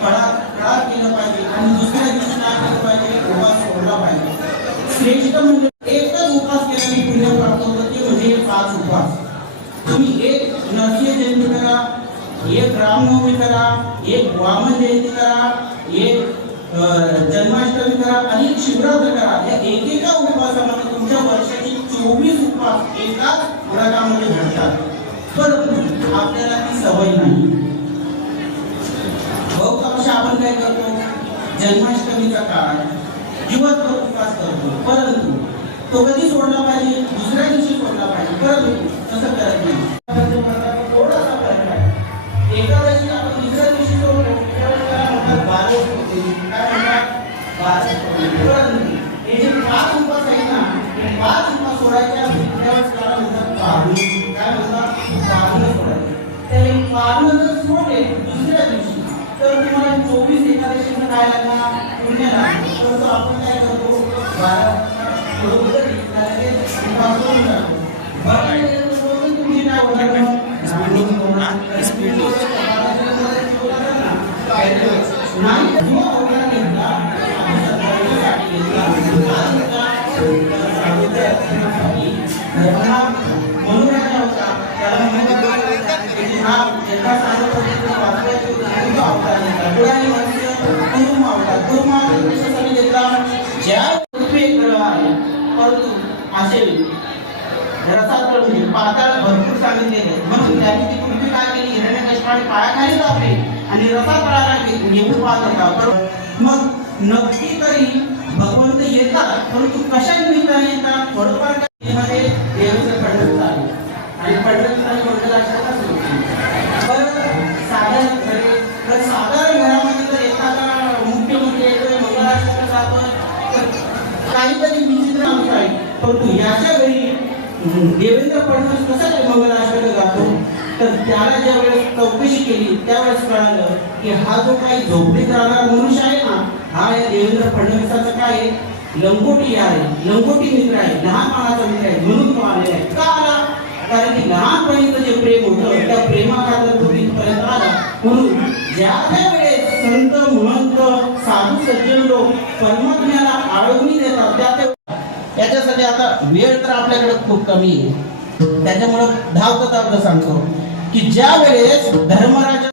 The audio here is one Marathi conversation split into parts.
फळा फळार केलं पाहिजे आणि दुसऱ्या दिवशी काय केलं पाहिजे? उपवास सोडला पाहिजे. श्रेष्ठ म्हणजे एकच उपास केल्याने पुण्य प्राप्त होतं ते म्हणजे पाच उपवास तुम्ही एक नरसिंह जयंती करा एक रामनवमी करा एक वामन जयंती करा एक जन्माष्टमी करा आणि एक शिवरात्र करा. या एकेका उपवासामध्ये तुमच्या वर्षाची चोवीस उपवास एकाच व्रतामध्ये घडतात. परंतु आपल्याला ती सवय नाही. काय करतो जन्माष्टमीचा काळ दिवसभर उपवास करतो परंतु तो कधी सोडला पाहिजे? दुसऱ्या दिवशी सोडला पाहिजे. परंतु तसं करत नाही. थोडासा फरक आहे. एकादशी आपण दुसऱ्या दिवशी म्हणतात होते काय म्हणतात परंतु हे जे पाच उपवास ना हे पाच उपवास सोडायचे त्याला म्हणतात काय म्हणतात सोडायचे तर जर सोडले दुसऱ्या दिवशी तर तुम्हाला चोवीस एकादशीचं काय लागणार पुण्य लागणार परंतु आपण काय करतो? बारा बरोबर परंतु असे रसातळ म्हणजे पाताळ भरपूर सांगितलेले म्हणून त्यांनी ती पृथ्वी काय केली? हिरण्यकश्यपाने पायाखाली दाबली आणि रसातळाला घे- घेऊन पाहत होता. बरोबर मग नक्की तरी भगवंत येतात परंतु कशा निमित्ताने येतात? थोडंफारमध्ये देवाचं पडलं चालू आणि पडलं चालू म्हटलं अशाचा साधारण घरामध्ये जर एखादा मुख्यमंत्री म्हणजे येतोय मंगळाष्टक जातोय काहीतरी परंतु याच्या वेळी देवेंद्र फडणवीस कसा काय मंगळाष्टक गातो तर त्याला ज्या वेळेस चौकशी केली त्यावेळेस कळालं की हा जो काही झोपडीत राहणारा मनुष्य आहे ना हा या देवेंद्र फडणवीसाचा काय आहे? लंगोटी आहे लंगोटी मित्र आहे लहानपणाचा मित्र आहे म्हणून तो आलेला आहे. का आला? कारण की लहानपणीचं जे प्रेम होतं त्या प्रेमाखातर तो तिथपर्यंत आला. म्हणून ज्या ज्या वेळ तर आपल्याकडे खूप कमी आहे. त्याच्यामुळं धावतं धावतं सांगतो की ज्या वेळेस धर्मराजा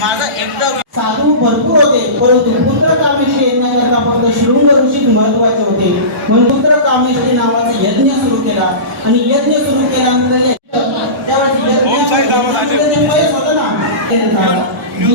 माझं एकदा साधू भरपूर होते परंतु पुत्र कामेश्वरी यज्ञाकरता फक्त शृंग ऋषी महत्त्वाचे होते. म्हणून पुत्र कामेश्वरी नावाचा यज्ञ सुरू केला. आणि यज्ञ सुरू केल्यानंतर पैस होतं ना ते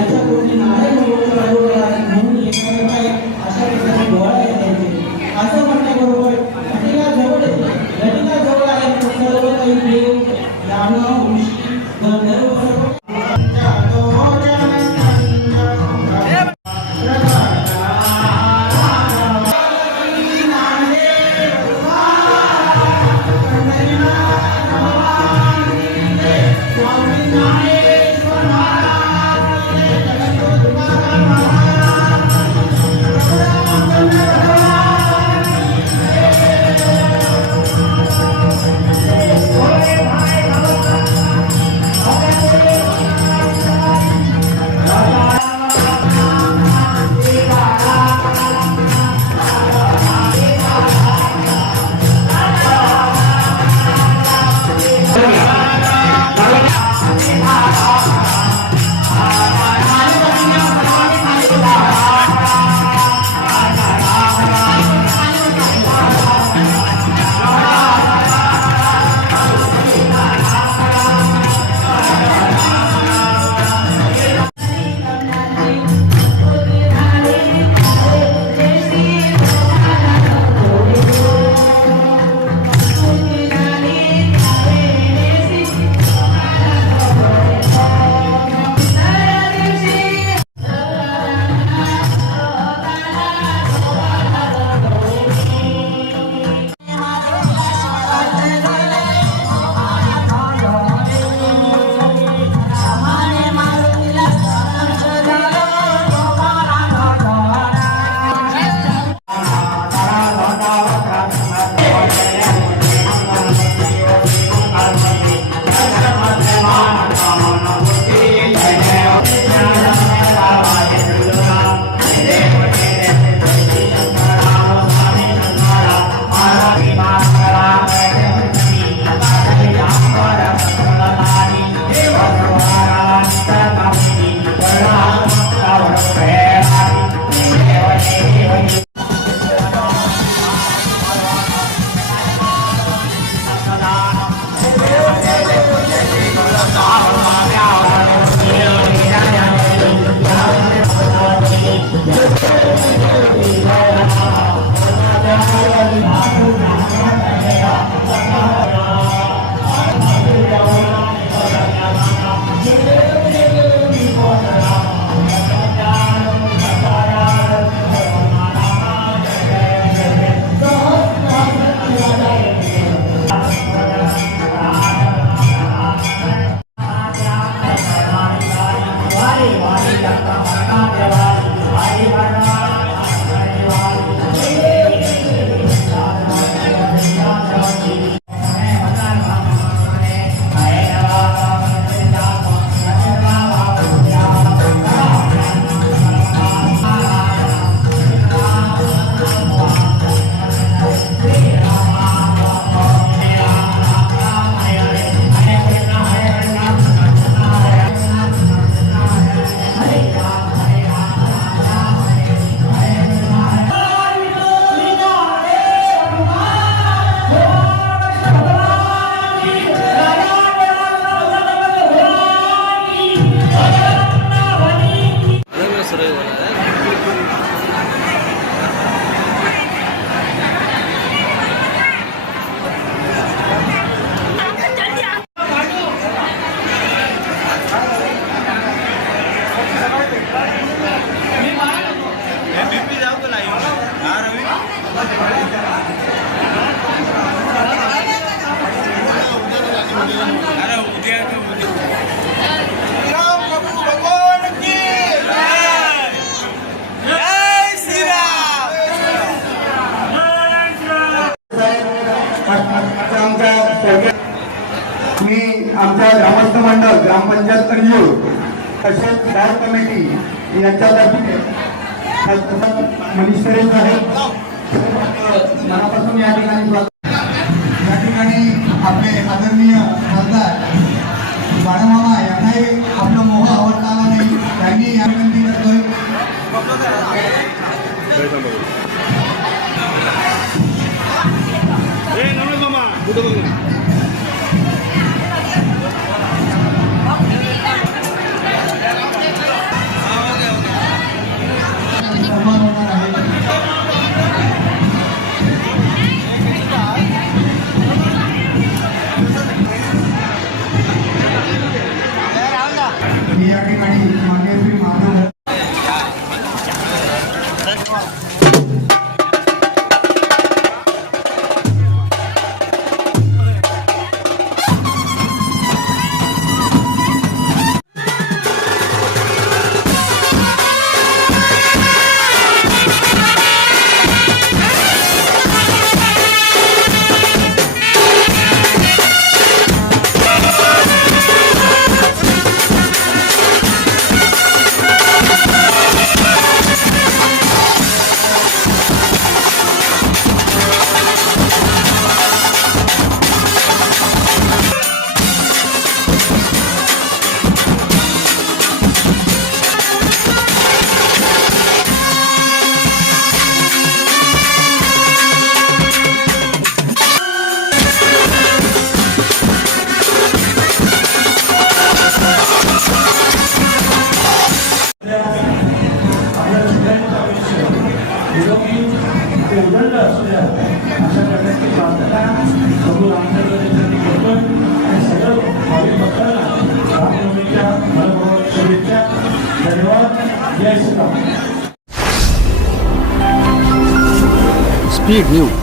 ग्रामपंचायत तसेच गाव कमिटी यांच्यातर्फे मनीष परेश साहेब मनापासून या ठिकाणी या ठिकाणी आपले आदरणीय खासदार बाळमामा यांनाही आपला मोह आवडतो. Big News.